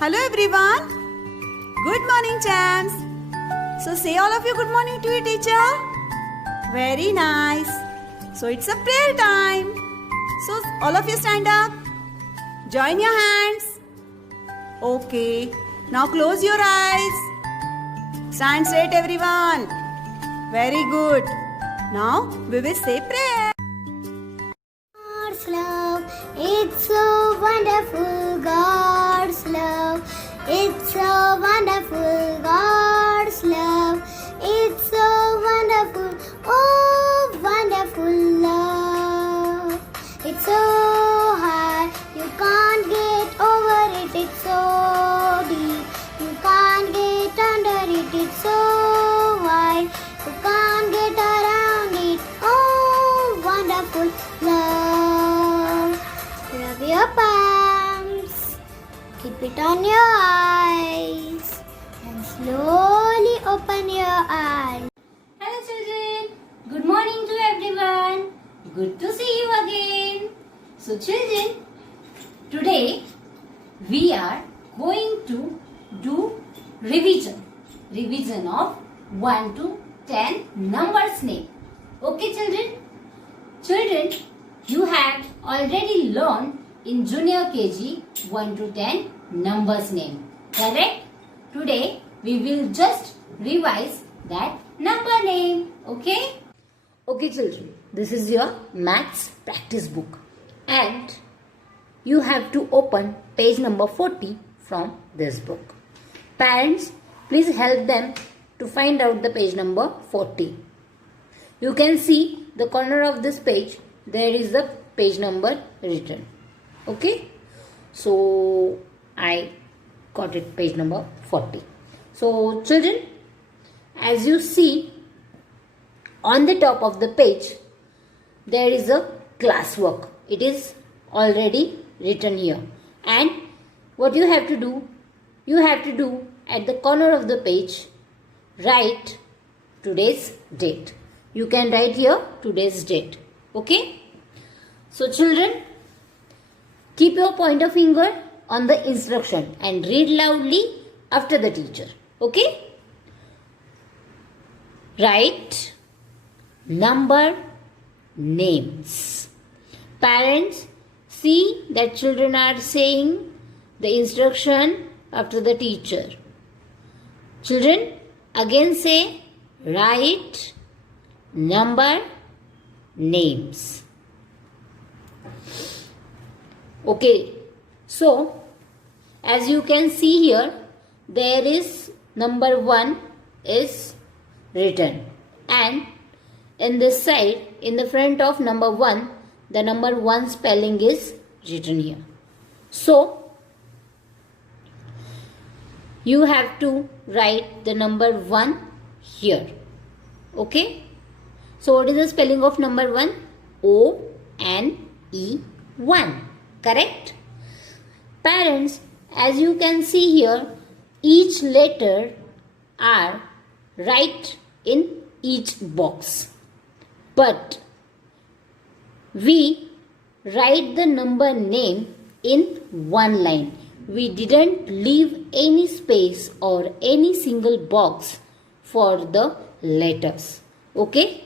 Hello everyone. Good morning, champs. So say all of you good morning to your teacher. Very nice. So it's a prayer time. So all of you stand up. Join your hands. Okay. Now close your eyes. Stand straight everyone. Very good. Now we will say prayer. God's love, it's so wonderful. God's love, it's so wonderful. God's love, it's so wonderful. Oh, wonderful love. It's so high, you can't get over it. It's so deep, you can't get under it. It's so wide, you can't get around it. Oh, wonderful love. Rub your palms, keep it on your eyes, and slowly open your eyes. Hello children, good morning to everyone. Good to see you again. So children, today we are going to do revision of 1 to 10 numbers name. Okay children? Children, you have already learned in junior KG 1 to 10 numbers name. Correct? Today we will just revise that number name. Okay? Okay children, this is your maths practice book and you have to open page number 40 from this book. Parents, please help them to find out the page number 40. You can see the corner of this page, there is the page number written. Okay? So, I got it, page number 40. So, children, as you see, on the top of the page, there is a classwork. It is already written here. And what you have to do at the corner of the page, write today's date. You can write here today's date. Okay? So children, keep your pointer finger on the instruction and read loudly after the teacher. Okay? Write number names. Parents, see that children are saying the instruction after the teacher. Children, again say write number names. Okay, so as you can see here, there is number 1 is written, and in this side, in the front of number 1, the number 1 spelling is written here. So you have to write the number 1 here. Okay? So what is the spelling of number 1? O-N-E-1. Correct? Parents, as you can see here, each letter are right in each box. But we write the number name in one line. We didn't leave any space or any single box for the letters. Okay?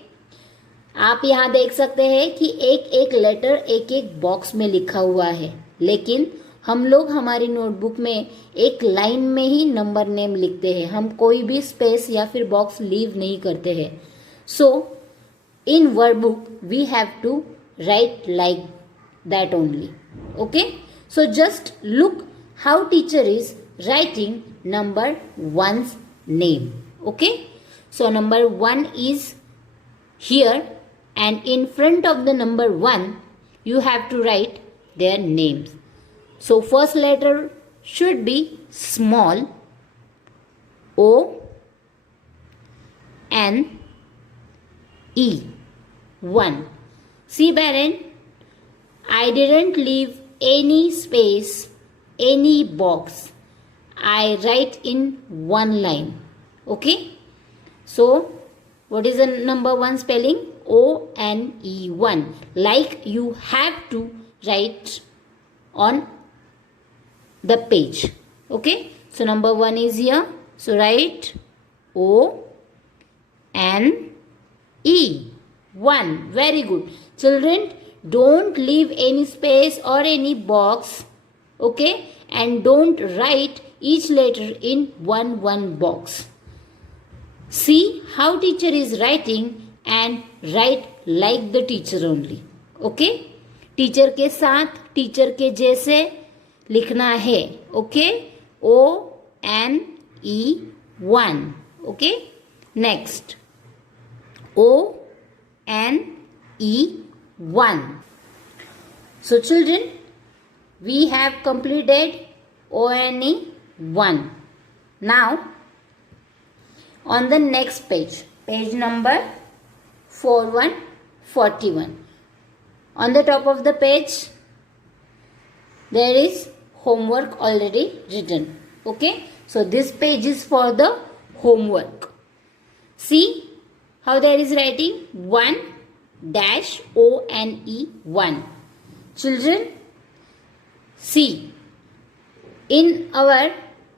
आप यहाँ देख सकते हैं कि एक एक letter एक एक बॉक्स में लिखा हुआ है, लेकिन हम लोग हमारी नोटबुक में एक लाइन में ही नंबर नेम लिखते हैं. हम कोई भी स्पेस या फिर बॉक्स लीव नहीं करते हैं. So in workbook we have to write like that only. Okay? So just look how teacher is writing number 1's name. Okay? So number 1 is here, and in front of the number 1 you have to write their names. So first letter should be small O N E 1. See parent, I didn't leave any space, any box. I write in one line. Okay? So, what is the number 1 spelling? O-N-E-1. Like you have to write on the page. Okay, so number 1 is here. So write O N E. 1. Very good. Children, don't leave any space or any box. Okay, and don't write each letter in one box. See how teacher is writing and write like the teacher only. Okay, teacher के साथ, teacher के जैसे लिखना है. Okay, ONE. Okay, next ONE. So children, we have completed ONE1. Now on the next page, page number 4141. On the top of the page, there is homework already written. Okay, so this page is for the homework. See how there is writing 1-ONE1. Children, see in our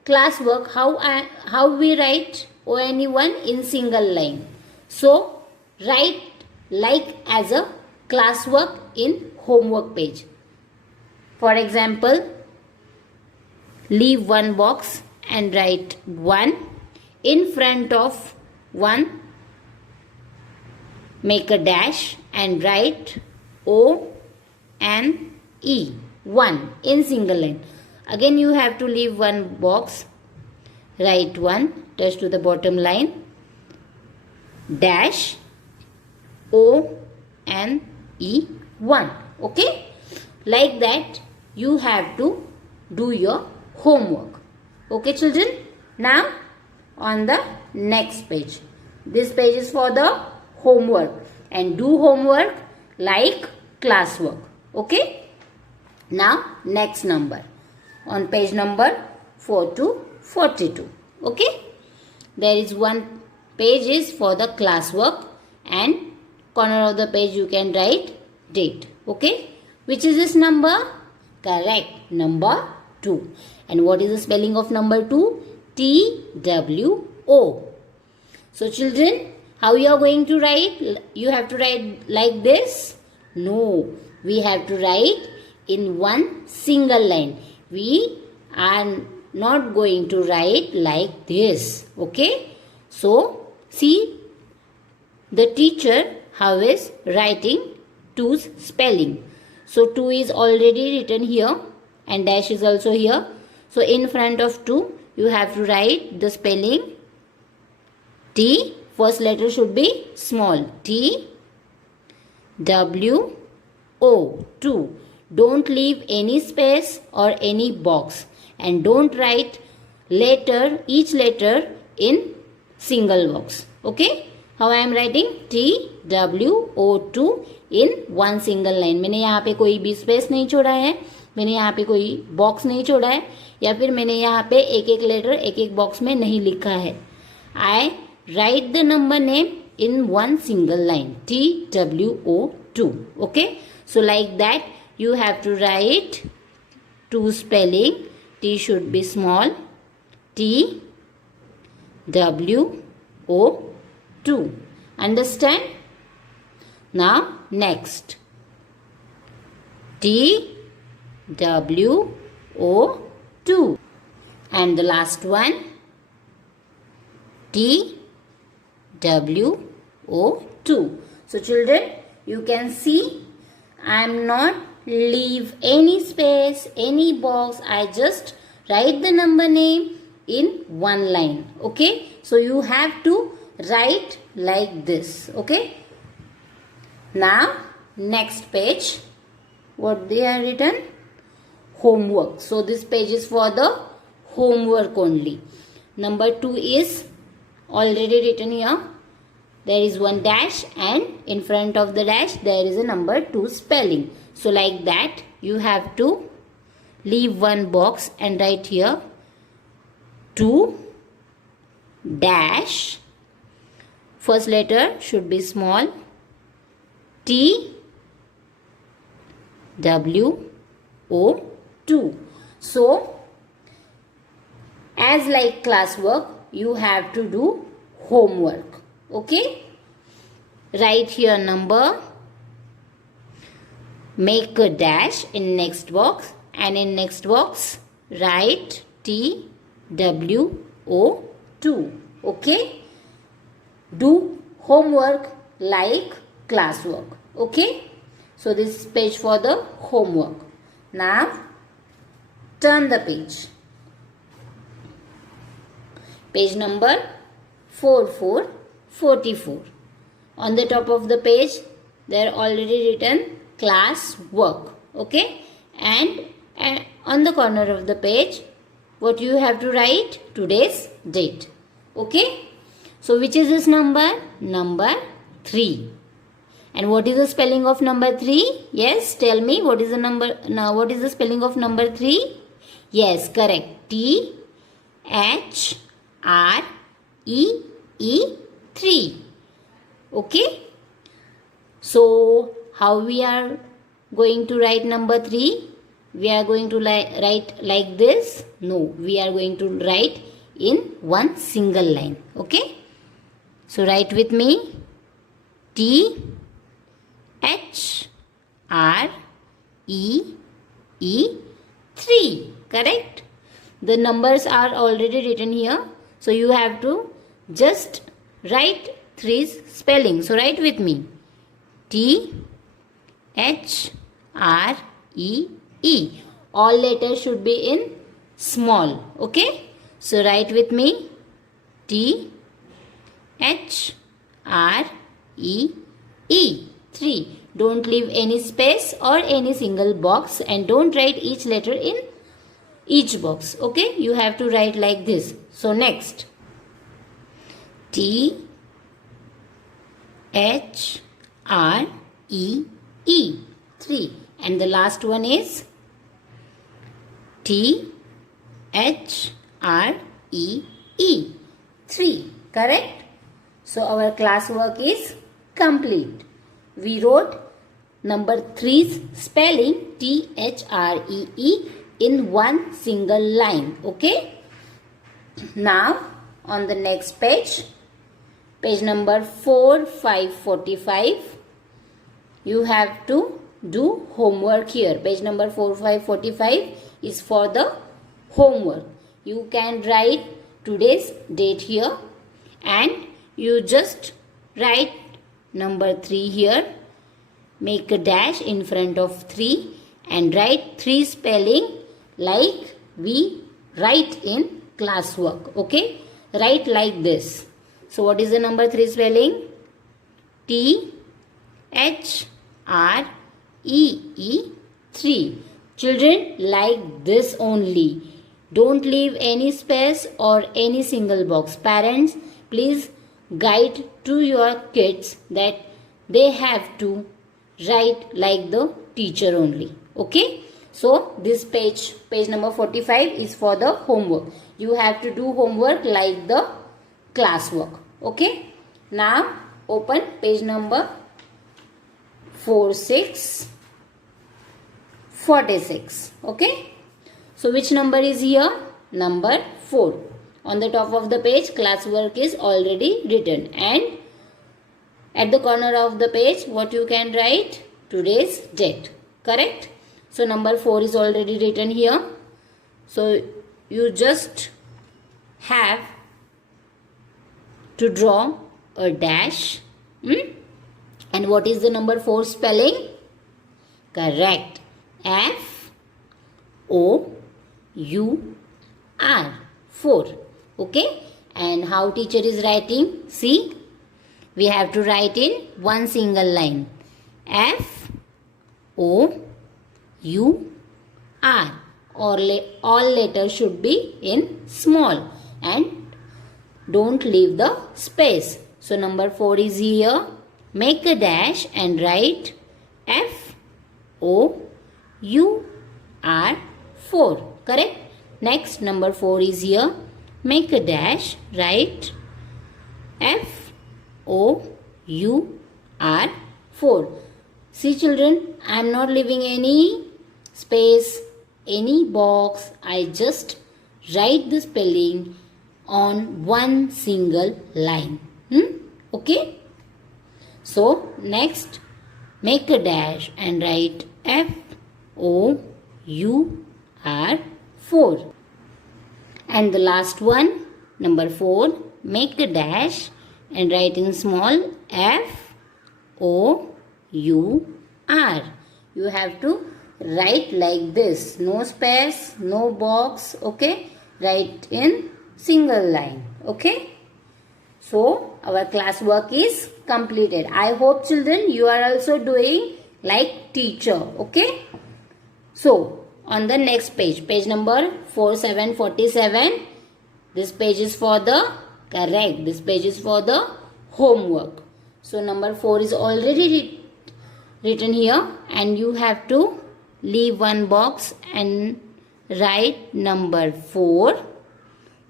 classwork how we write ONE1 in single line. So write like as a classwork in homework page. For example, leave one box and write 1. In front of 1, make a dash and write ONE. 1 in single line. Again you have to leave one box, write 1, touch to the bottom line, dash ONE1. Okay, like that you have to do your homework. Okay children, now on the next page, this page is for the homework, and do homework like classwork. Okay, now next number on page number 4 to 42. Okay, there is one page is for the classwork, and corner of the page you can write date. Okay, which is this number? Correct, number 2. And what is the spelling of number 2? TWO. So children, how you are going to write? You have to write like this? No, we have to write in one single line. We are not going to write like this. Okay, so see the teacher how is writing 2's spelling. So 2 is already written here and dash is also here. So in front of 2 you have to write the spelling T. First letter should be small, TWO. 2. Don't leave any space or any box, and don't write each letter in single box. Okay, how I am writing? TWO2 in one single line. मैंने यहाँ पे कोई भी space नहीं छोड़ा है, मैंने यहाँ पे कोई बॉक्स नहीं छोड़ा है, या फिर मैंने यहाँ पे एक एक लेटर एक एक बॉक्स में नहीं लिखा है. I write the number name in one single line, TWO2. Okay, so like that you have to write 2 spelling. T should be small, TWO2. Understand? Now next, TWO2, and the last one TWO2. So children, you can see I am not leave any space, any box. I just write the number name in one line. Okay, so you have to write like this. Okay, now next page, what they are written? Homework. So this page is for the homework only. Number 2 is already written here. There is one dash, and in front of the dash there is a number 2 spelling. So like that you have to leave one box and write here 2 dash. First letter should be small, TWO2. So as like classwork, you have to do homework. Okay, write here number, make a dash in next box, and in next box write TWO2. Okay, do homework like classwork. Okay, so this is page for the homework. Now turn the page. Page number 4444. On the top of the page, they are already written class work. Okay, and on the corner of the page, what you have to write? Today's date. Okay, so which is this number? Number 3. And what is the spelling of number 3? Yes, tell me, what is the number? Now, what is the spelling of number 3? Yes, correct. THREE 3. Okay, so how we are going to write number 3? We are going to write like this? No, we are going to write in one single line. Okay, so write with me. THREE 3. Correct. The numbers are already written here, so you have to just write 3's spelling. So write with me. THREE. All letters should be in small. Okay, so write with me. THREE 3. Don't leave any space or any single box, and don't write each letter in each box. Okay, you have to write like this. So next, THREE 3, and the last one is THREE 3. Correct. So our class work is complete. We wrote number 3's spelling THREE in one single line. Okay, now on the next page, page number 4545, you have to do homework here. Page number 4545 is for the homework. You can write today's date here, and you just write number 3 here. Make a dash in front of 3 and write 3 spelling like we write in classwork. Okay, write like this. So what is the number 3 spelling? THREE 3. Children, like this only. Don't leave any space or any single box. Parents, please guide to your kids that they have to write like the teacher only. Okay, so this page number 45 is for the homework. You have to do homework like the classwork. Okay, now open page number 4646. Okay, so which number is here? Number 4. On the top of the page, classwork is already written, and at the corner of the page, what you can write? Today's date. Correct. So number 4 is already written here. So you just have to draw a dash. And what is the number 4 spelling? Correct. FOUR 4. Okay, and how teacher is writing? See, we have to write in one single line. FOUR. All letters should be in small, and don't leave the space. So number 4 is here. Make a dash and write FOUR 4. Correct. Next, number 4 is here. Make a dash, write FOUR 4. See children, I am not leaving any space, any box. I just write the spelling on one single line. Okay? So, next, make a dash and write FOUR 4. And the last one, number 4, make a dash and write in small FOUR. You have to write like this. No space, no box. Okay? Write in single line. Okay? So, our class work is completed. I hope children you are also doing like teacher. Okay? So, on the next page, page number 4747, this page is for the correct. This page is for the homework. So, number 4 is already written here, and you have to leave one box and write number 4.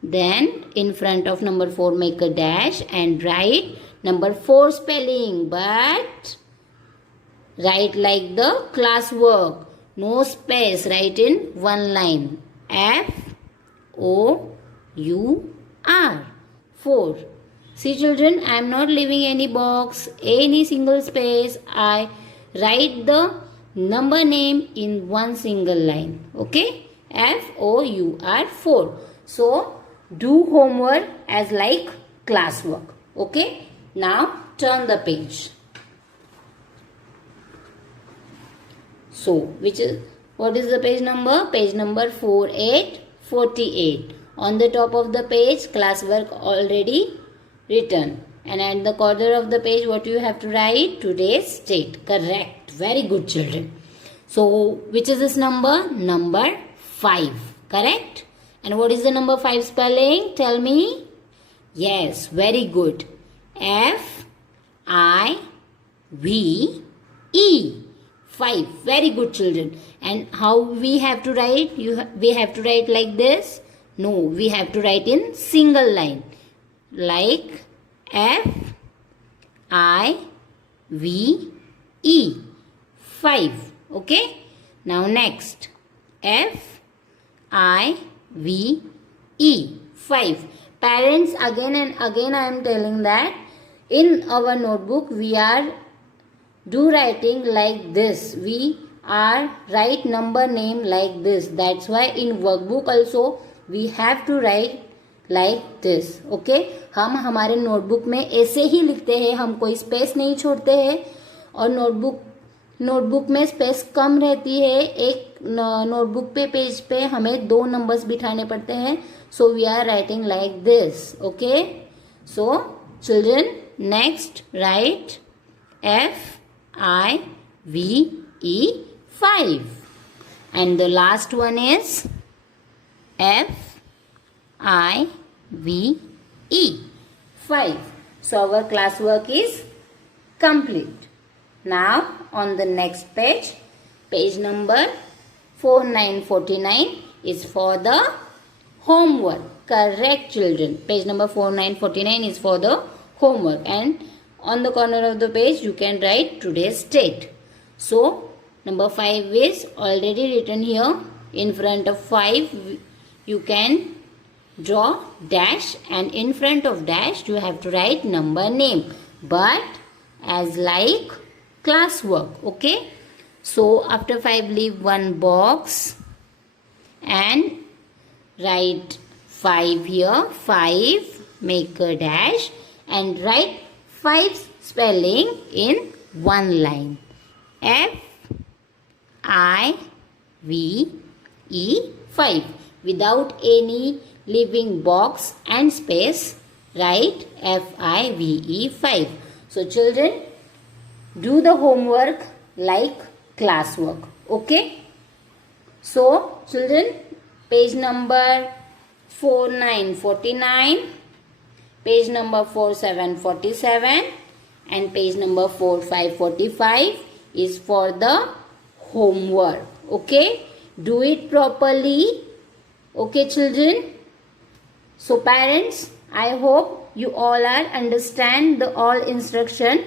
Then in front of number 4 make a dash and write number 4 spelling, but write like the classwork. No space, write in one line. FOUR 4. See children, I am not leaving any box, any single space. I write the number name in one single line. Okay? FOUR 4. So, do homework as like classwork. Okay? Now, turn the page. So, what is the page number? Page number 4848. On the top of the page, classwork already written. And at the corner of the page, what you have to write? Today's date. Correct. Very good, children. So, which is this number? Number 5. Correct? And what is the number 5 spelling? Tell me. Yes, very good. FIVE. 5. Very good, children. And how we have to write? We have to write like this? No, we have to write in single line. Like FIVE. 5. Okay? Now next. FIVE. 5. Parents, again and again I am telling that in our notebook we are writing like this. We are write number name like this. That's why in workbook also we have to write like this. Okay? हम हमारे notebook में ऐसे ही लिखते हैं, हम कोई space नहीं छोड़ते हैं. और नोटबुक में स्पेस कम रहती है. एक नोटबुक पे पेज पे हमें 2 नंबर्स बिठाने पड़ते हैं. So we are writing like this. Okay? So children, next write FIVE 5. And the last one is FIVE 5. So our classwork is complete. Now on the next page, page number 4949 is for the homework. Correct, children. Page number 4949 is for the homework, and on the corner of the page you can write today's date. So number 5 is already written here. In front of 5 you can draw dash, and in front of dash you have to write number name, but as like classwork. Okay? So after 5 leave one box and write 5 here. 5, make a dash and write 5 spelling in one line. FIVE 5. Without any leaving box and space, write FIVE 5. So children, do the homework like classwork. Okay? So children, page number 4949, page number 4747 and page number 4545 is for the homework. Okay? Do it properly. Okay, children? So parents, I hope you all are understand the all instruction.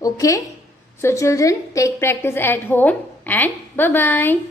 Okay? So children, take practice at home and bye-bye.